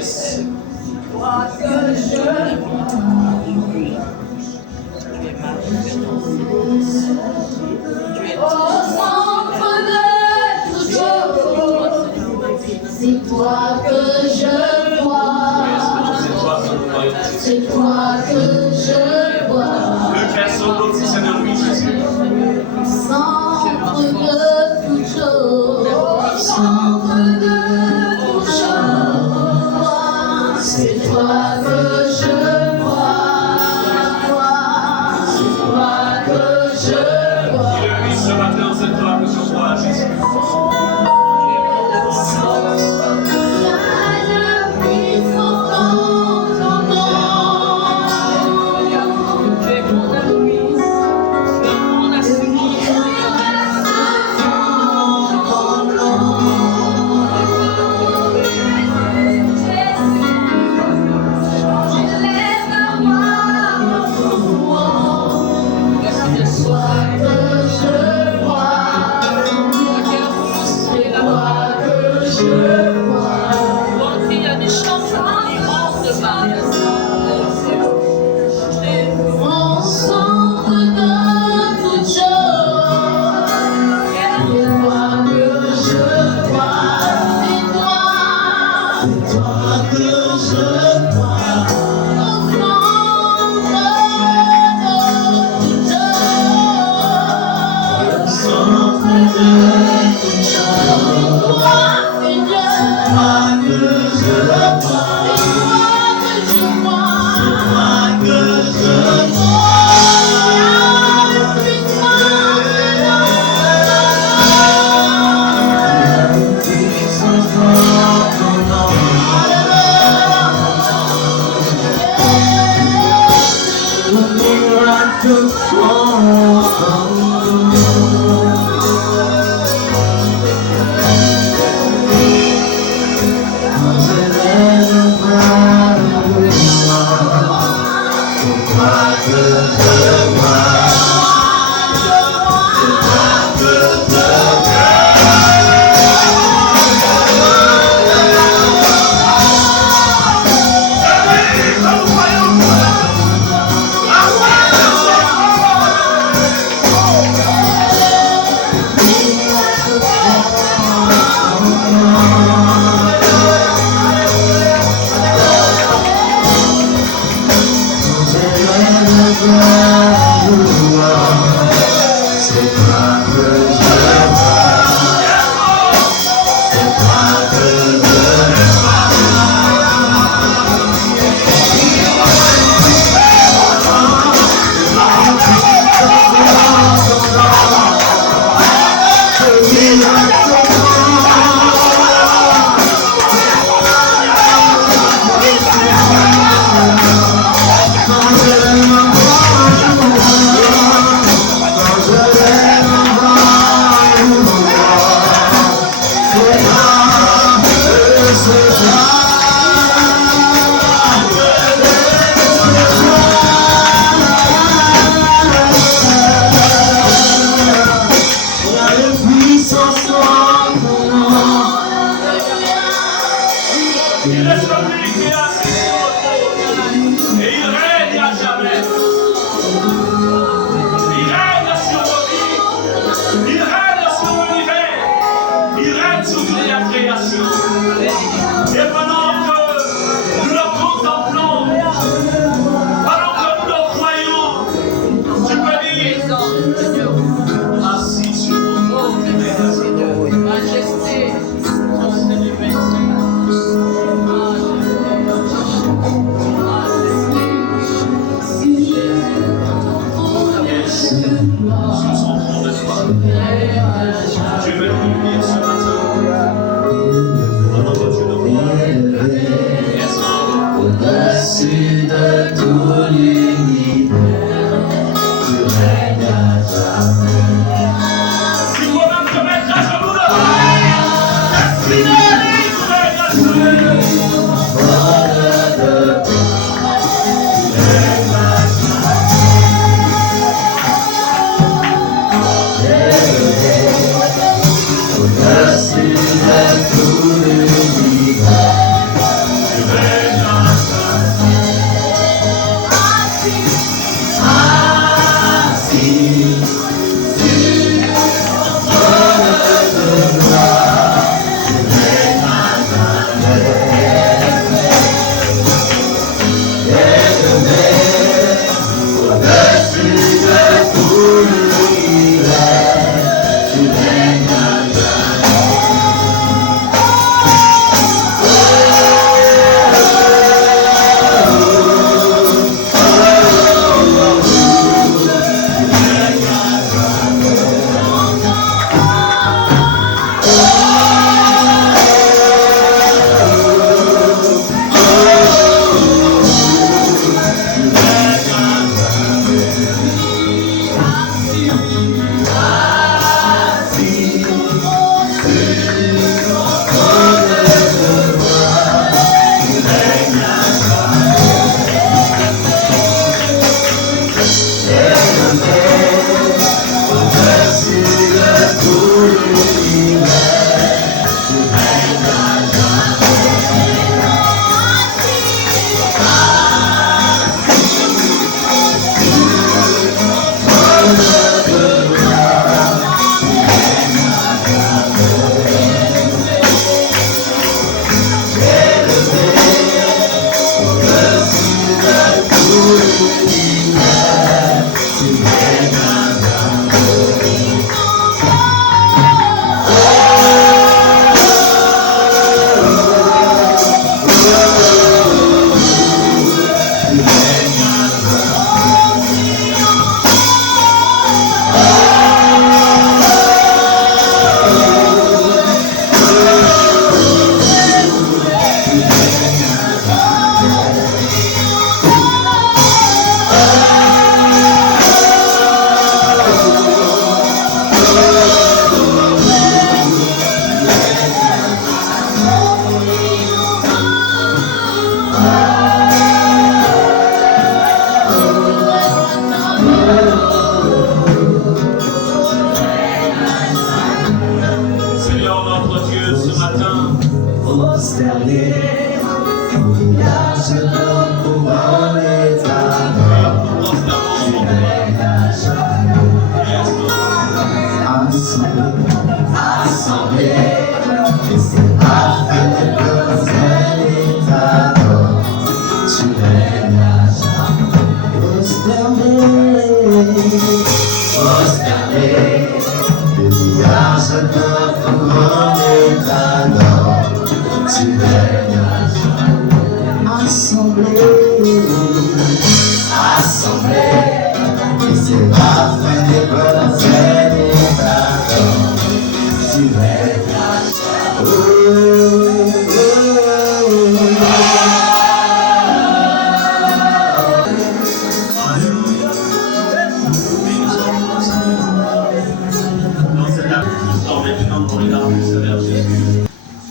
Yes. C'est toi que je vois, c'est toi que je vois, Le créateur du Seigneur, oui, Jésus. centre de toute chose, centre de toute chose, c'est toi que je vois, c'est toi que je vois. Il est venu ce matin, c'est toi que je vois, Jésus.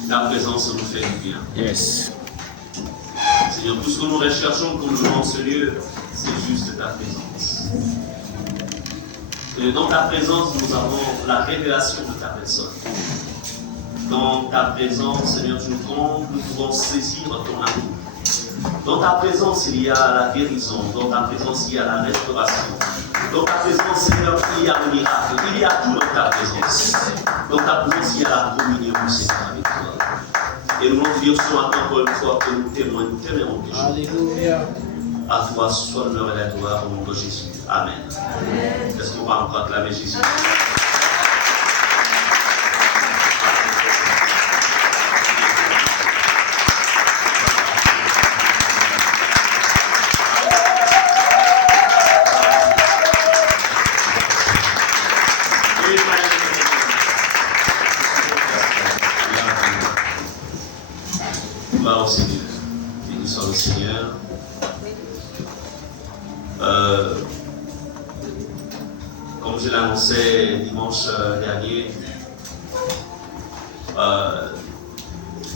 Ta présence nous fait du bien. Yes. Seigneur, tout ce que nous recherchons pour nous dans ce lieu, c'est juste ta présence. Et dans ta présence, nous avons la révélation de ta personne. Dans ta présence, Seigneur, nous pouvons saisir ton amour. Dans ta présence, il y a la guérison. Dans ta présence, il y a la restauration. Dans ta présence, Seigneur, il y a le miracle. Il y a tout dans ta présence. Dans ta présence, il y a la communion, Seigneur, avec toi. Et nous nous disons encore une fois que nous témoignons tes jours. Alléluia. À toi, soit l'honneur et la gloire au nom de Jésus. Amen. Est-ce qu'on va encore acclamer Jésus? Gloire au Seigneur. Bénissons le Seigneur. Comme je l'annonçais dimanche dernier,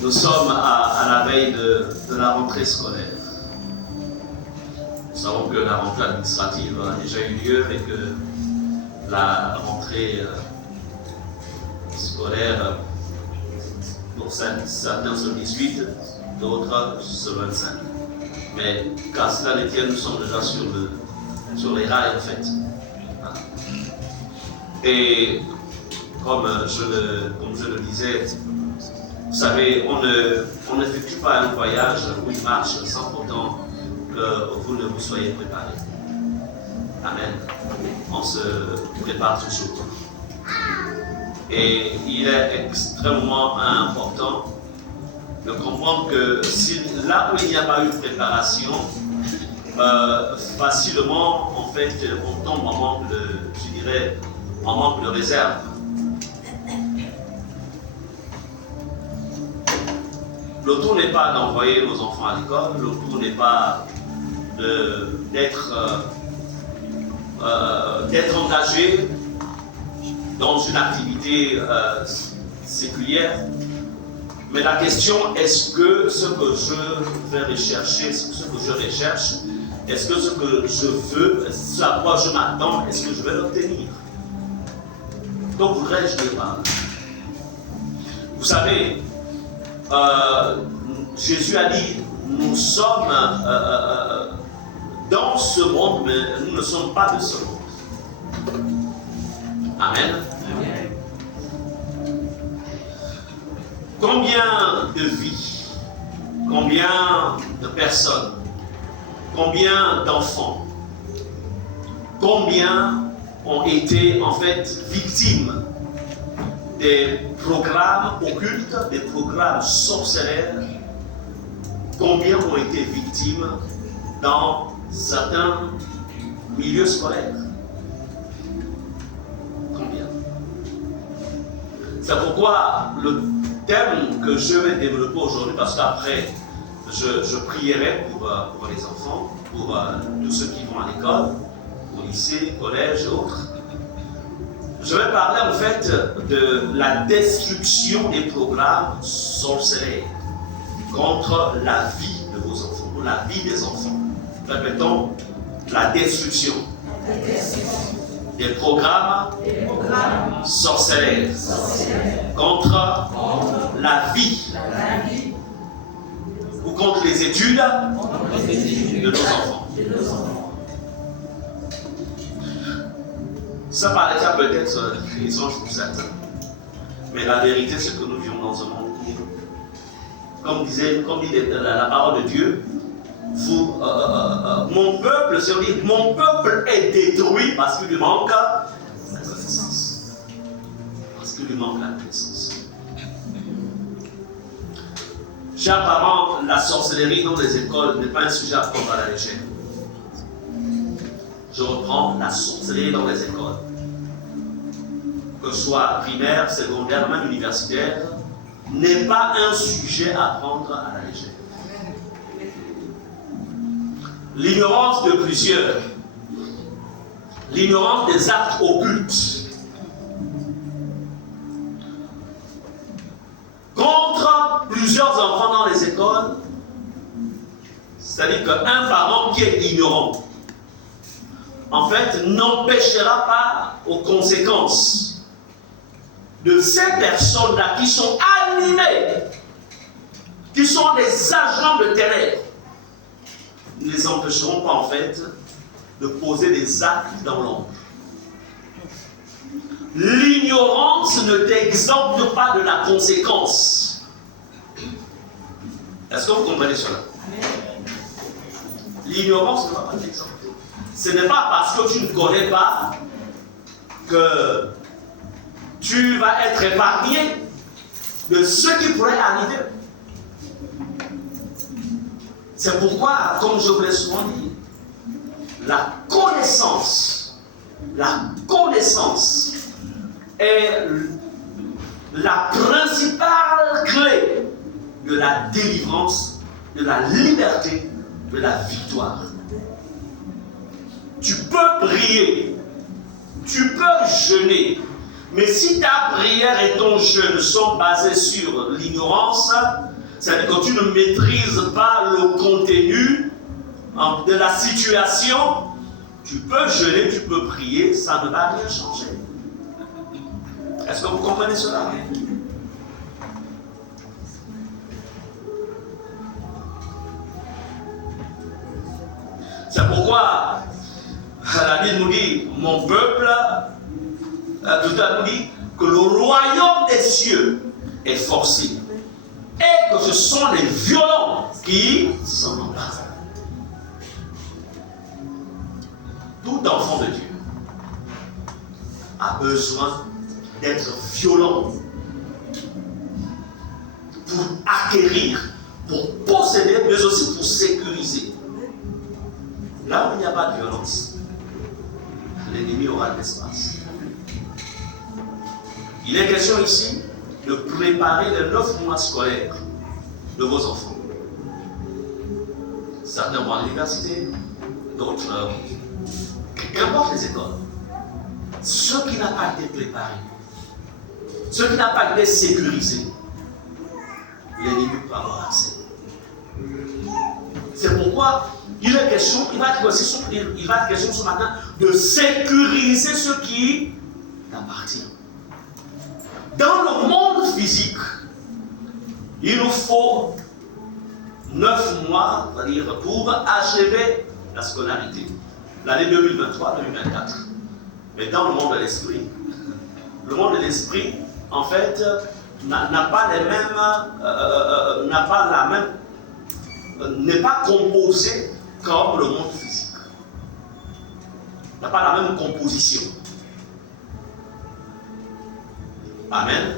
nous sommes à la veille de la rentrée scolaire. Nous savons que la rentrée administrative a déjà eu lieu et que la rentrée scolaire, pour certains sur le 18, d'autres sur le 25. Mais qu'à cela ne tienne, nous sommes déjà sur les rails en fait. Et comme je le disais, vous savez, on n'effectue pas un voyage ou une marche sans pourtant que vous ne vous soyez préparés. Amen. On se prépare toujours. Et il est extrêmement important de comprendre que là où il n'y a pas eu de préparation, facilement, en fait, on tombe en manque de réserve. Le tout n'est pas d'envoyer nos enfants à l'école, le tout n'est pas d'être engagé dans une activité séculière. Mais la question, est-ce que ce que je vais rechercher, ce que je recherche, est-ce que ce que je veux, ce à quoi je m'attends, est-ce que je vais l'obtenir? Donc, voudrais-je dire par là? Vous savez, Jésus a dit, nous sommes dans ce monde, mais nous ne sommes pas de ce monde. Amen. Amen. Combien de vies, combien de personnes, combien d'enfants, combien ont été en fait victimes des programmes occultes, des programmes sorcellaires, combien ont été victimes dans certains milieux scolaires? Combien? C'est pourquoi le thème que je vais développer aujourd'hui, parce qu'après je prierai pour les enfants, pour tous ceux qui vont à l'école, au lycée, collège et autres. Je vais parler en fait de la destruction des programmes sorcellaires contre la vie de vos enfants, ou la vie des enfants. Répétons, la destruction des programmes sorcellaires contre la vie. Vous ou contre les études de nos enfants. Ça paraîtra peut-être étrange pour certains, mais la vérité c'est que nous vivons dans un monde où, comme dit la parole de Dieu, mon peuple, si on dit mon peuple est détruit parce qu'il lui manque la connaissance. Parce qu'il lui manque la connaissance. Chers parents, la sorcellerie dans les écoles n'est pas un sujet à prendre à la légère. Je reprends, la sorcellerie dans les écoles, que ce soit primaire, secondaire, même universitaire, n'est pas un sujet à prendre à la légère. L'ignorance de plusieurs, l'ignorance des actes occultes, contre plusieurs enfants dans les écoles, c'est-à-dire qu'un parent qui est ignorant, en fait, n'empêchera pas aux conséquences de ces personnes-là qui sont animées, qui sont des agents de terreur, ne les empêcheront pas en fait de poser des actes dans l'ombre. L'ignorance ne t'exempte pas de la conséquence. Est-ce que vous comprenez cela? L'ignorance ne va pas t'exempter. Ce n'est pas parce que tu ne connais pas que tu vas être épargné de ce qui pourrait arriver. C'est pourquoi, comme je vous l'ai souvent dit, la connaissance est la principale clé de la délivrance, de la liberté, de la victoire. Tu peux prier, tu peux jeûner, mais si ta prière et ton jeûne sont basés sur l'ignorance, c'est-à-dire que tu ne maîtrises pas le contenu de la situation, tu peux jeûner, tu peux prier, ça ne va rien changer. Est-ce que vous comprenez cela? C'est pourquoi la Bible nous dit, mon peuple, tout à nous dit que le royaume des cieux est forcé et que ce sont les violents qui s'en emparent. Tout enfant de Dieu a besoin d'être violent pour acquérir, pour posséder, mais aussi pour sécuriser. Là où il n'y a pas de violence, l'ennemi aura de l'espace. Il est question ici de préparer les 9 mois scolaires de vos enfants. Certains vont à l'université, d'autres, qu'importe les écoles. Ce qui n'a pas été préparé, ce qui n'a pas été sécurisé, l'ennemi peut avoir accès. C'est pourquoi il est question, il va être question ce matin de sécuriser ce qui t'appartient. Dans le monde physique, il nous faut 9 mois, c'est-à-dire pour achever la scolarité, l'année 2023-2024. Mais dans le monde de l'esprit, le monde de l'esprit, en fait, n'a pas les mêmes, n'est pas composé comme le monde physique. N'a pas la même composition. Amen.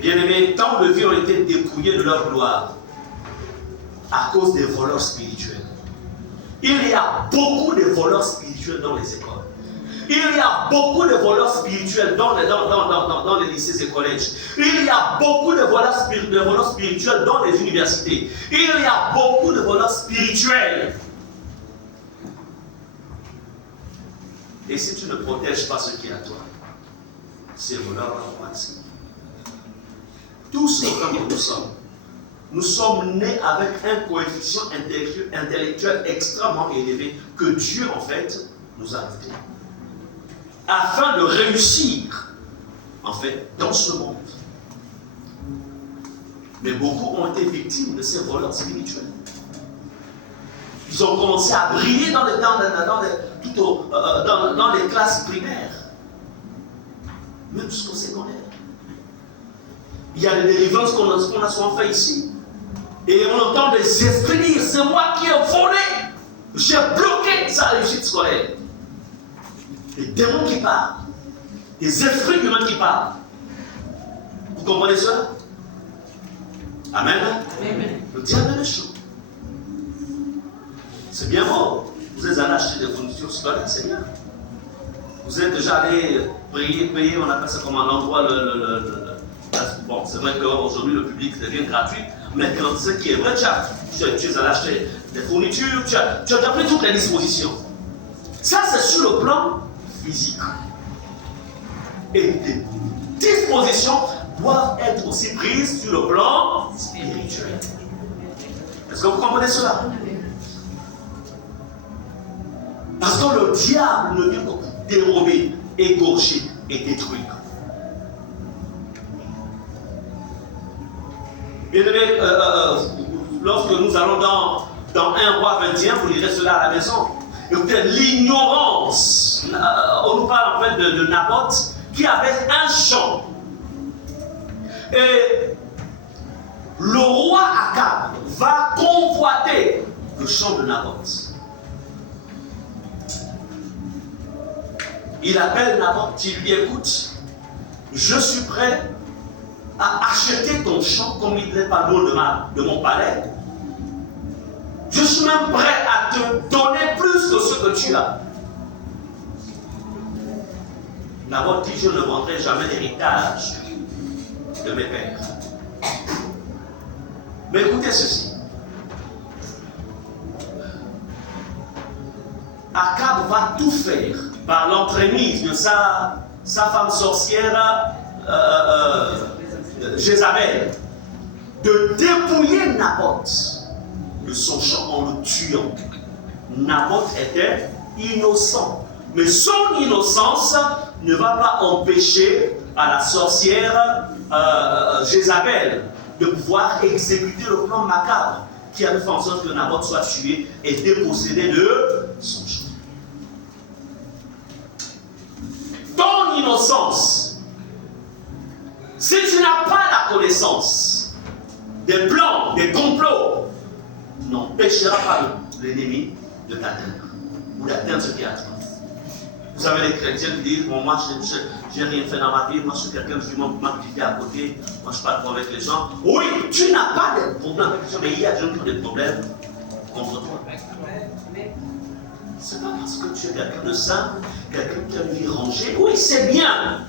Bien-aimés, tant de vies ont été dépouillées de leur gloire à cause des voleurs spirituels. Il y a beaucoup de voleurs spirituels dans les écoles. Il y a beaucoup de voleurs spirituels dans les lycées et collèges. Il y a beaucoup de voleurs spirituels dans les universités. Il y a beaucoup de voleurs spirituels. Et si tu ne protèges pas ce qui est à toi, ces voleurs vont passer. Tous comme nous sommes nés avec un coefficient intellectuel extrêmement élevé que Dieu, en fait, nous a donné. Afin de réussir, en fait, dans ce monde. Mais beaucoup ont été victimes de ces voleurs spirituels. Ils ont commencé à briller dans les classes primaires, même jusqu'au secondaire. Il y a des délivrances qu'on a souvent fait ici. Et on entend des esprits dire, c'est moi qui ai volé, j'ai bloqué sa réussite scolaire. Des démons qui parlent, des esprits humains qui parlent. Vous comprenez cela? Amen. Amen. Le diable est méchant. C'est bien beau. Vous êtes allé acheter des fournitures scolaires, c'est bien. Vous êtes déjà allé payer, on appelle ça comme un endroit, bon, c'est vrai qu'aujourd'hui le public devient gratuit, mais quand ce qui est vrai, tu es allé acheter des fournitures, tu as pris toutes les dispositions. Ça, c'est sur le plan physique. Et des dispositions doivent être aussi prises sur le plan spirituel. Est-ce que vous comprenez cela? Parce que le diable ne vient que dérober, égorger et détruire. Bien aimé, lorsque nous allons dans 1 Roi 21, vous lirez cela à la maison. Et peut-être l'ignorance. On nous parle en fait de Naboth qui avait un champ. Et le roi Akab va convoiter le champ de Naboth. Il appelle Naboth, il lui dit, écoute, je suis prêt à acheter ton champ comme il n'est pas loin de mon palais. Je suis même prêt à te donner plus que ce que tu as. Naboth dit, je ne vendrai jamais l'héritage de mes pères. Mais écoutez ceci. Akab va tout faire par l'entremise de sa femme sorcière Jézabel de dépouiller Naboth de son champ en le tuant. Naboth était innocent, mais son innocence ne va pas empêcher à la sorcière Jézabel de pouvoir exécuter le plan macabre qui avait fait en sorte que Naboth soit tué et dépossédé de son champ. Ton innocence, si tu n'as pas la connaissance des plans, des complots, tu n'empêcheras pas l'ennemi de t'atteindre ou d'atteindre ce qui est à toi. Vous avez les chrétiens qui disent, bon, moi je n'ai rien fait dans ma vie, moi je suis quelqu'un qui m'a activité à côté, moi je ne suis pas trop avec les gens. Oui, tu n'as pas de problème avec les gens, mais il y a des gens qui ont des problèmes contre toi. C'est pas parce que tu es quelqu'un de saint, quelqu'un qui a une vie rangée. Oui, c'est bien.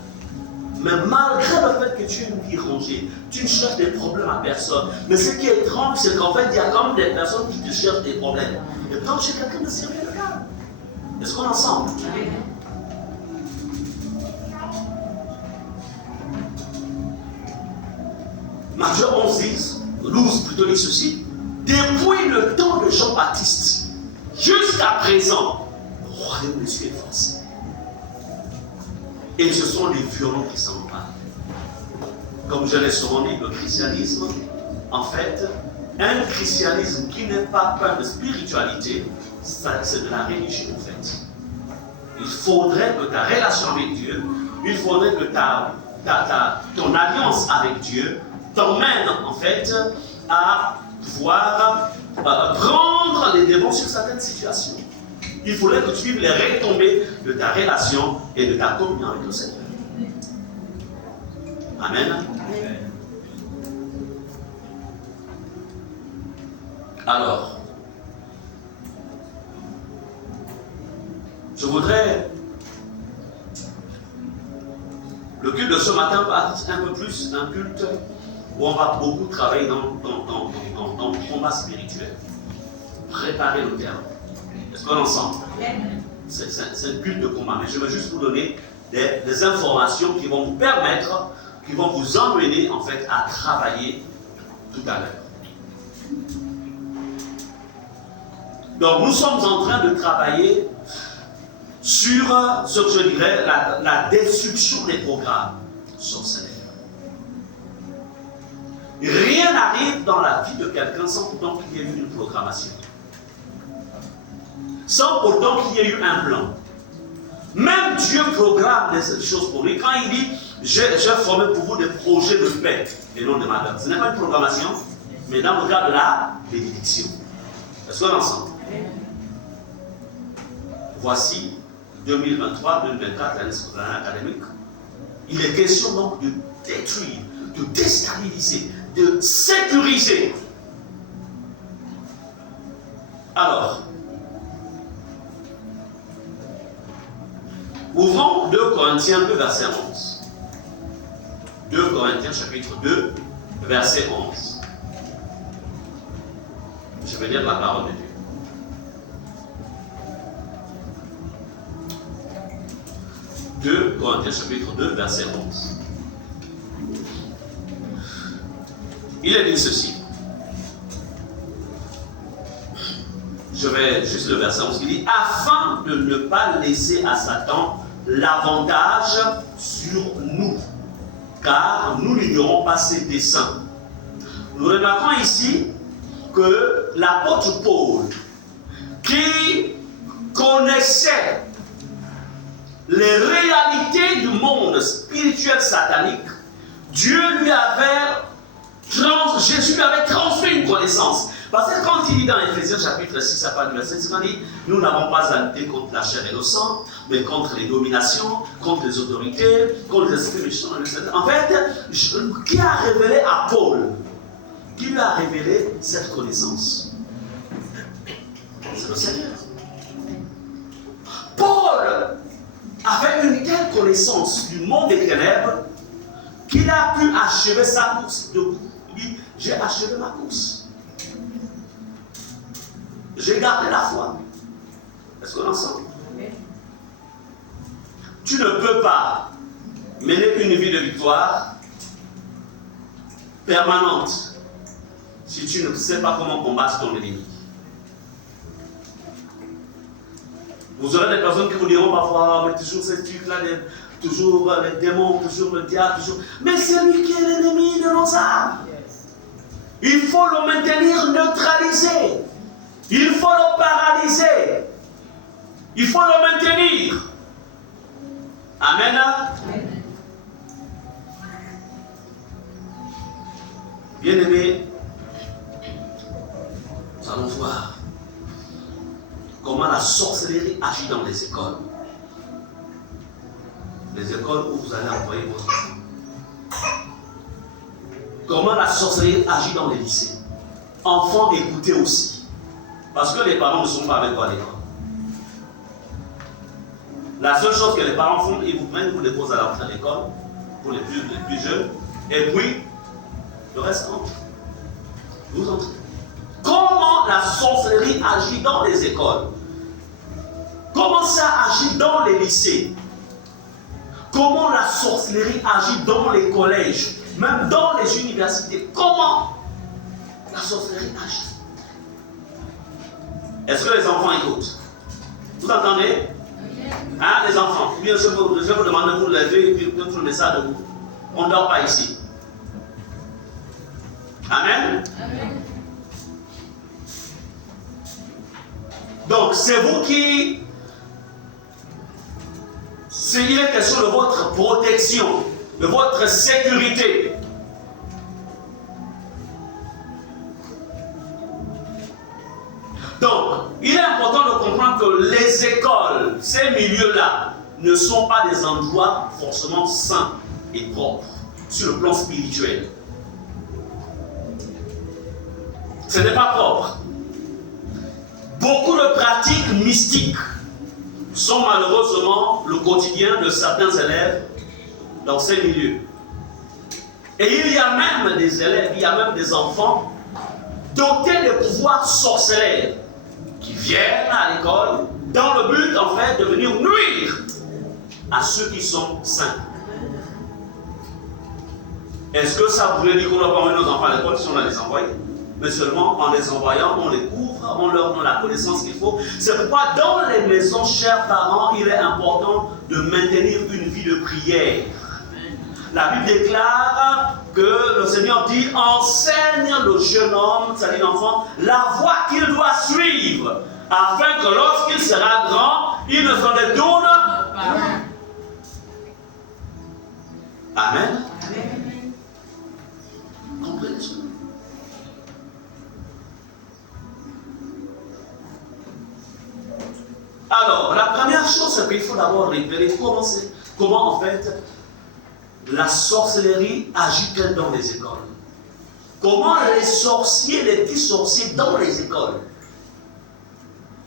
Mais malgré le fait que tu aies une vie rangée, tu ne cherches des problèmes à personne. Mais ce qui est étrange, c'est qu'en fait, il y a comme des personnes qui te cherchent des problèmes. Et quand tu es quelqu'un de sérieux, regarde. Est-ce qu'on est ensemble? Matthieu 12 plutôt dit ceci. Depuis le temps de Jean-Baptiste, jusqu'à présent, le royaume de Dieu est forcé. Et ce sont les violents qui s'en parlent. Comme je l'ai souvent dit, le christianisme, en fait, un christianisme qui n'est pas plein de spiritualité, c'est de la religion en fait. Il faudrait que ta relation avec Dieu, il faudrait que ton alliance avec Dieu t'emmène en fait à pouvoir prendre les devants sur certaines situations. Il faudrait que tu vives les retombées de ta relation et de ta communion avec le Seigneur. Amen. Alors, je voudrais le culte de ce matin va être un peu plus un culte où on va beaucoup travailler dans le combat spirituel. Préparer le terrain. Est-ce qu'on est ensemble? C'est un culte de combat, mais je veux juste vous donner des informations qui vont vous permettre, qui vont vous emmener en fait à travailler tout à l'heure. Donc nous sommes en train de travailler sur ce que je dirais la destruction des programmes sorcellaires. Rien n'arrive dans la vie de quelqu'un sans pourtant qu'il y ait eu une programmation. Sans pourtant qu'il y ait eu un plan. Même Dieu programme des choses pour lui. Quand il dit, j'ai formé pour vous des projets de paix et non de malheur. Ce n'est pas une programmation, mais dans le cadre de la bénédiction. Est-ce qu'on est ensemble? Voici 2023-2024, l'année académique. Il est question donc de détruire, de déstabiliser, de sécuriser. Alors, ouvrons 2 Corinthiens 2, verset 11. 2 Corinthiens chapitre 2, verset 11. Je vais lire la parole de Dieu. 2 Corinthiens chapitre 2, verset 11. Il est dit ceci. Je vais juste le verset 11 qui dit, afin de ne pas laisser à Satan l'avantage sur nous, car nous n'ignorons pas ses desseins. Nous remarquons ici que l'apôtre Paul, qui connaissait les réalités du monde spirituel satanique, Jésus lui avait transmis une connaissance. Parce que quand il dit dans Éphésiens chapitre 6 à partir du verset 6, il dit, nous n'avons pas à lutter contre la chair et le sang, mais contre les dominations, contre les autorités, contre les esprits méchants, etc. En fait, qui a révélé à Paul? Qui lui a révélé cette connaissance? C'est le Seigneur. Paul avait une telle connaissance du monde des ténèbres qu'il a pu achever sa course debout. Il dit, j'ai achevé ma course. J'ai gardé la foi. Est-ce qu'on est ensemble? Tu ne peux pas mener une vie de victoire permanente si tu ne sais pas comment combattre ton ennemi. Vous aurez des personnes qui vous diront parfois, mais toujours ces trucs-là, toujours les démons, toujours le diable, toujours. Mais c'est lui qui est l'ennemi de nos âmes. Il faut le maintenir neutralisé. Il faut le paralyser. Il faut le maintenir. Amen. Bien-aimés, nous allons voir comment la sorcellerie agit dans les écoles. Les écoles où vous allez envoyer vos enfants. Comment la sorcellerie agit dans les lycées. Enfants, écoutez aussi. Parce que les parents ne sont pas avec vous à l'école. La seule chose que les parents font, ils vous prennent, vous déposent à l'entrée de l'école, pour les plus jeunes, et puis, le reste entre. Vous entrez. Comment la sorcellerie agit dans les écoles? Comment ça agit dans les lycées? Comment la sorcellerie agit dans les collèges, même dans les universités? Comment la sorcellerie agit? Est-ce que les enfants écoutent? Vous entendez? Hein, les enfants? Bien sûr, je vais vous demander de vous lever et puis de tourner ça debout. On ne dort pas ici. Amen? Amen. Donc, c'est vous qui... Il est question de votre protection, de votre sécurité. Donc, il est important de comprendre que les écoles, ces milieux-là, ne sont pas des endroits forcément sains et propres sur le plan spirituel. Ce n'est pas propre. Beaucoup de pratiques mystiques sont malheureusement le quotidien de certains élèves dans ces milieux. Et il y a même des élèves, il y a même des enfants dotés de pouvoirs sorcellaires qui viennent à l'école dans le but en fait de venir nuire à ceux qui sont saints. Est-ce que ça voulait dire qu'on doit pas envoyer nos enfants à l'école si on a les envoyés? Mais seulement en les envoyant, on les couvre, on leur donne la connaissance qu'il faut. C'est pourquoi dans les maisons, chers parents, il est important de maintenir une vie de prière. La Bible déclare que le Seigneur dit, enseigne le jeune homme, c'est-à-dire l'enfant, la voie qu'il doit suivre, afin que lorsqu'il sera grand, il ne s'en détourne pas. Amen. Amen. Comprenez cela? Alors, la première chose, c'est qu'il faut d'abord repérer comment en fait la sorcellerie agit-elle dans les écoles. Comment les sorciers, les petits sorciers dans les écoles.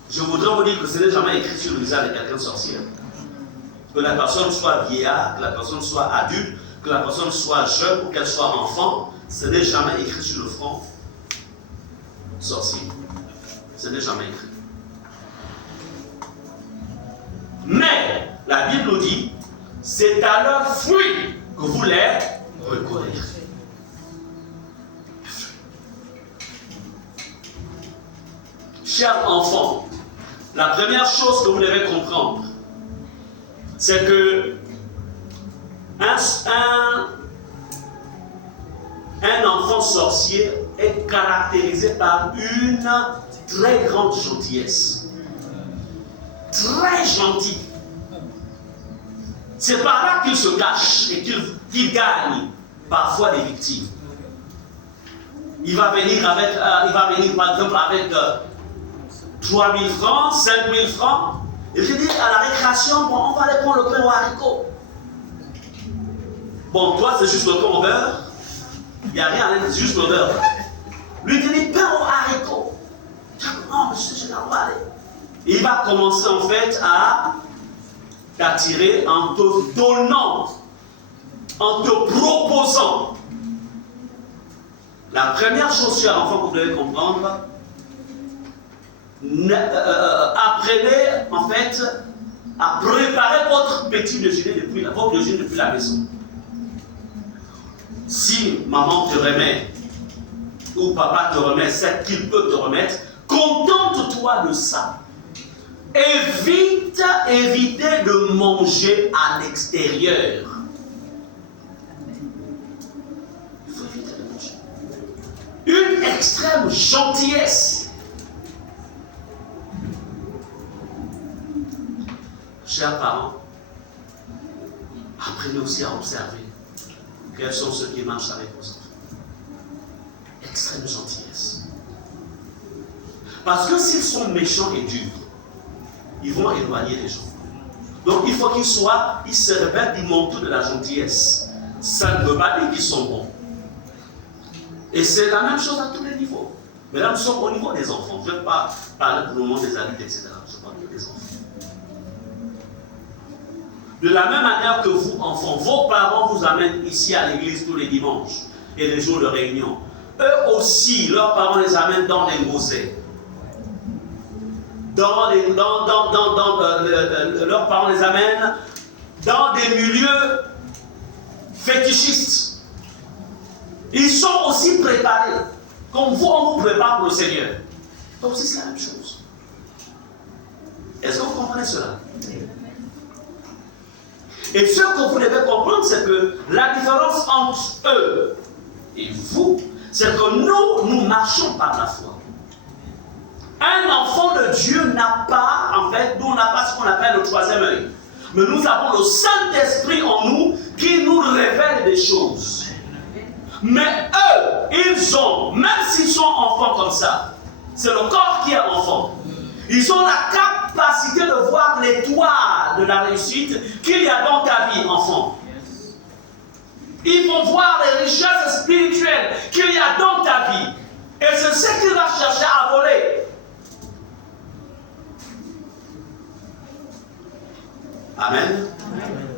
Je voudrais vous dire que ce n'est jamais écrit sur le visage de quelqu'un sorcier. Que la personne soit vieillard, que la personne soit adulte, que la personne soit jeune ou qu'elle soit enfant, ce n'est jamais écrit sur le front sorcier. Ce n'est jamais écrit. Mais la Bible nous dit, c'est à leurs fruits que vous les reconnaîtrez. Chers enfants, la première chose que vous devez comprendre, c'est que un enfant sorcier est caractérisé par une très grande gentillesse. Très gentil. C'est par là qu'il se cache et qu'il gagne parfois des victimes. Il va venir par exemple avec 3 000 francs, 5 000 francs. Et je dis à la récréation, bon, on va aller prendre le pain au haricot. Bon, toi c'est juste le pain au beurre. Il n'y a rien, c'est juste le beurre. Lui il dit pain au haricot. Non, monsieur, je n'en vais aller. Il va commencer en fait à t'attirer en te donnant, en te proposant. La première chose, chers enfants, que vous devez comprendre, apprenez en fait à préparer votre petit déjeuner depuis la maison. Si maman te remet ou papa te remet ce qu'il peut te remettre, contente-toi de ça. Évitez de manger à l'extérieur. Il faut éviter de manger. Une extrême gentillesse. Chers parents, apprenez aussi à observer quels sont ceux qui marchent avec vos enfants. Extrême gentillesse. Parce que s'ils sont méchants et durs, ils vont éloigner les gens. Donc il faut qu'ils se revêtent du manteau de la gentillesse. Ça ne veut pas dire qu'ils sont bons. Et c'est la même chose à tous les niveaux. Mais là, nous sommes au niveau des enfants. Je ne vais pas parler pour le moment des adultes, etc. Je parle des enfants. De la même manière que vous, enfants, vos parents vous amènent ici à l'église tous les dimanches et les jours de réunion. Eux aussi, leurs parents les amènent dans les musées. Leurs parents les amènent dans des milieux fétichistes. Ils sont aussi préparés. Comme vous, on vous prépare pour le Seigneur. Donc c'est la même chose. Est-ce que vous comprenez cela? Et ce que vous devez comprendre, c'est que la différence entre eux et vous, c'est que nous marchons par la foi. Un enfant de Dieu n'a pas, en fait, nous n'a pas ce qu'on appelle le troisième œil. Mais nous avons le Saint-Esprit en nous qui nous révèle des choses. Mais eux, ils ont, même s'ils sont enfants comme ça, c'est le corps qui est enfant. Ils ont la capacité de voir l'étoile de la réussite qu'il y a dans ta vie, enfant. Ils vont voir les richesses spirituelles qu'il y a dans ta vie. Et c'est ce qu'il va chercher à voler. Amen. Amen.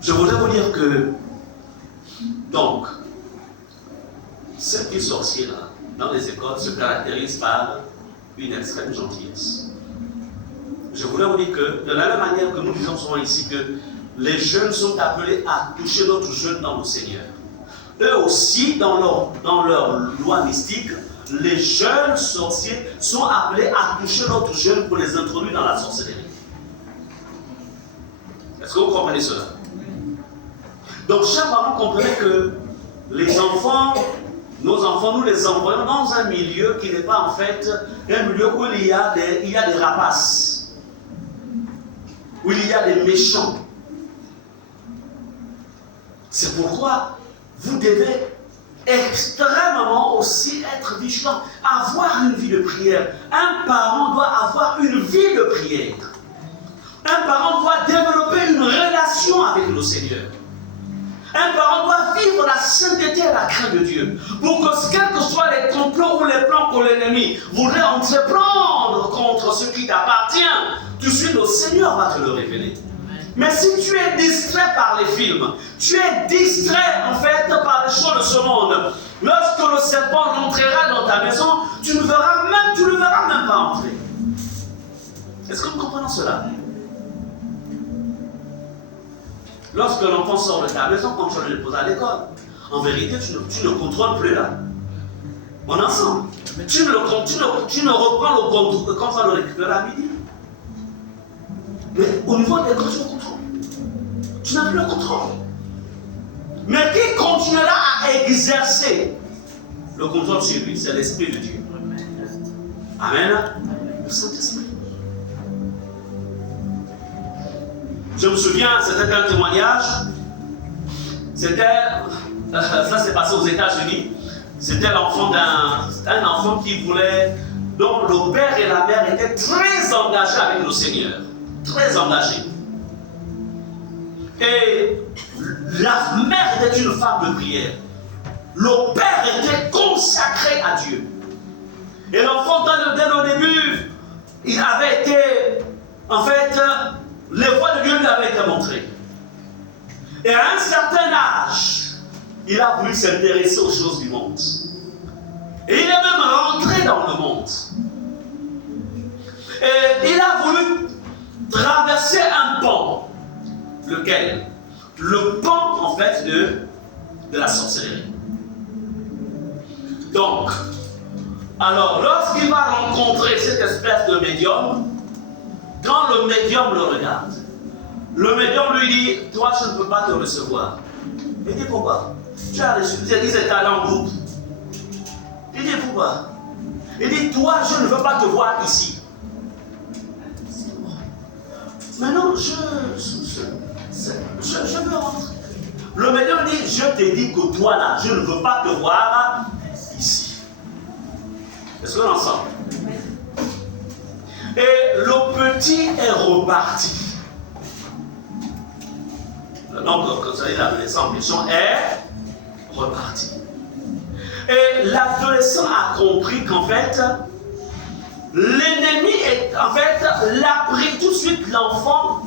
Je voudrais vous dire que, donc, ces petits sorciers-là, dans les écoles, se caractérisent par une extrême gentillesse. Je voudrais vous dire que, de la même manière que nous disons souvent ici que les jeunes sont appelés à toucher d'autres jeunes dans le Seigneur. Eux aussi, dans leur loi mystique, les jeunes sorciers sont appelés à toucher d'autres jeunes pour les introduire dans la sorcellerie. Est-ce que vous comprenez cela? Donc, chaque parent comprenait que les enfants, nos enfants, nous les envoyons dans un milieu qui n'est pas en fait un milieu où il y a des rapaces, où il y a des méchants. C'est pourquoi vous devez extrêmement aussi être vigilant, avoir une vie de prière. Un parent doit avoir une vie de prière. Un parent doit développer une relation avec le Seigneur. Un parent doit vivre la sainteté et la crainte de Dieu. Pour que, quels que soient les complots ou les plans que l'ennemi voudrait entreprendre contre ce qui t'appartient, tout de suite le Seigneur va te le révéler. Mais si tu es distrait par les films, tu es distrait en fait par les choses de ce monde, lorsque le serpent rentrera dans ta maison, tu ne le verras même pas entrer. Est-ce que nous comprenons cela? Lorsque l'enfant sort de ta maison, quand tu le déposes à l'école, en vérité, tu ne contrôles plus là. On est ensemble. Tu ne reprends le contrôle quand on le récupère à midi. Mais au niveau de l'école, tu le contrôles. Tu n'as plus le contrôle. Mais qui continuera à exercer le contrôle sur lui? C'est l'Esprit de Dieu. Amen. Le Saint-Esprit. Je me souviens, c'était un témoignage. Ça s'est passé aux États-Unis. C'était l'enfant d'un enfant qui voulait, dont le père et la mère étaient très engagés avec le Seigneur. Très engagés. Et la mère était une femme de prière. Le père était consacré à Dieu. Et l'enfant, dès le début, il avait été, en fait, les voies de Dieu lui avaient été montrées. Et à un certain âge, il a voulu s'intéresser aux choses du monde. Et il est même rentré dans le monde. Et il a voulu traverser un pont. Lequel? Le pont, en fait, de la sorcellerie. Donc, alors, lorsqu'il va rencontrer cette espèce de médium, quand le médium le regarde, le médium lui dit, toi je ne peux pas te recevoir. Il dit pourquoi? Tu as reçu, ils étaient allés en groupe. Il dit pourquoi? Il dit, toi je ne veux pas te voir ici. Mais non, je veux rentrer. Le médium dit, je te dis que toi là, je ne veux pas te voir ici. Est-ce qu'on est ensemble? Et le petit est reparti. Donc, comme ça, l'adolescent en question est reparti. Et l'adolescent a compris qu'en fait, l'ennemi l'a pris tout de suite. L'enfant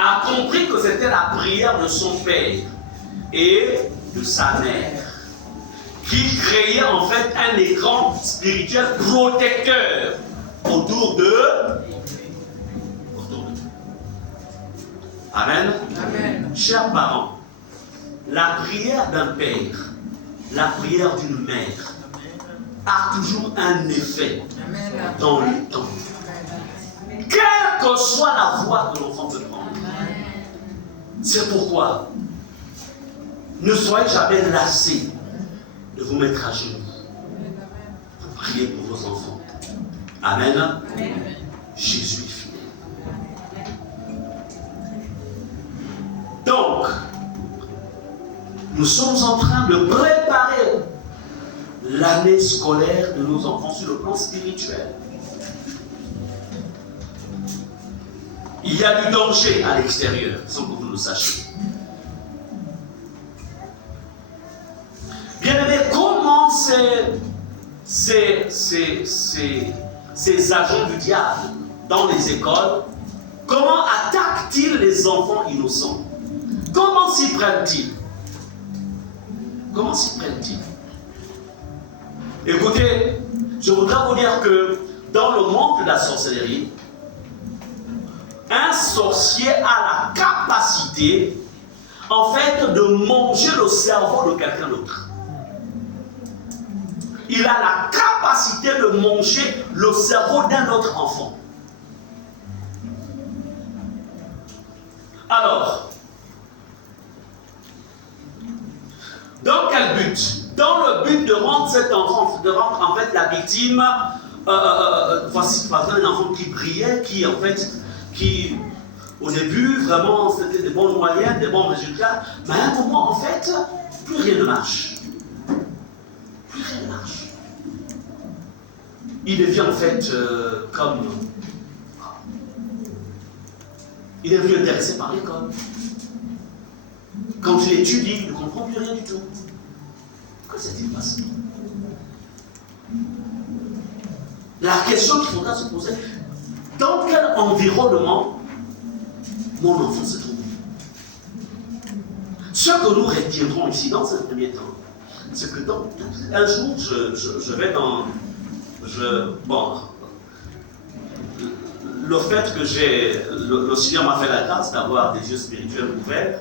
a compris que c'était la prière de son père et de sa mère qui créait en fait un écran spirituel protecteur autour de. Amen. Amen. Chers parents, la prière d'un père, la prière d'une mère a toujours un effet dans le temps. Quelle que soit la voie que l'enfant peut prendre. C'est pourquoi ne soyez jamais lassés de vous mettre à genoux pour prier pour vos enfants. Amen. Amen. Jésus est fidèle. Donc, nous sommes en train de préparer l'année scolaire de nos enfants sur le plan spirituel. Il y a du danger à l'extérieur, sans que vous le sachiez. Bien aimé, comment ces agents du diable dans les écoles, comment attaquent-ils les enfants innocents? Comment s'y prennent-ils? Comment s'y prennent-ils? Écoutez, je voudrais vous dire que dans le monde de la sorcellerie, un sorcier a la capacité, en fait, de manger le cerveau de quelqu'un d'autre. Il a la capacité de manger le cerveau d'un autre enfant. Alors, dans quel but? Dans le but de rendre cet enfant, de rendre en fait la victime, voici par exemple un enfant qui brillait, qui en fait, qui au début vraiment c'était des bonnes moyennes, des bons résultats, mais à un moment en fait, plus rien ne marche. Plus rien ne marche. Il devient en fait comme... Il est devenu intéressé par l'école. Quand il étudie, il ne comprend plus rien du tout. Que s'est-il passé? La question qu'il faudra se poser, dans quel environnement mon enfant se trouve? Ce que nous retiendrons ici dans un premier temps, c'est que un jour, je vais dans... bon, le fait que le Seigneur m'a fait la grâce d'avoir des yeux spirituels ouverts,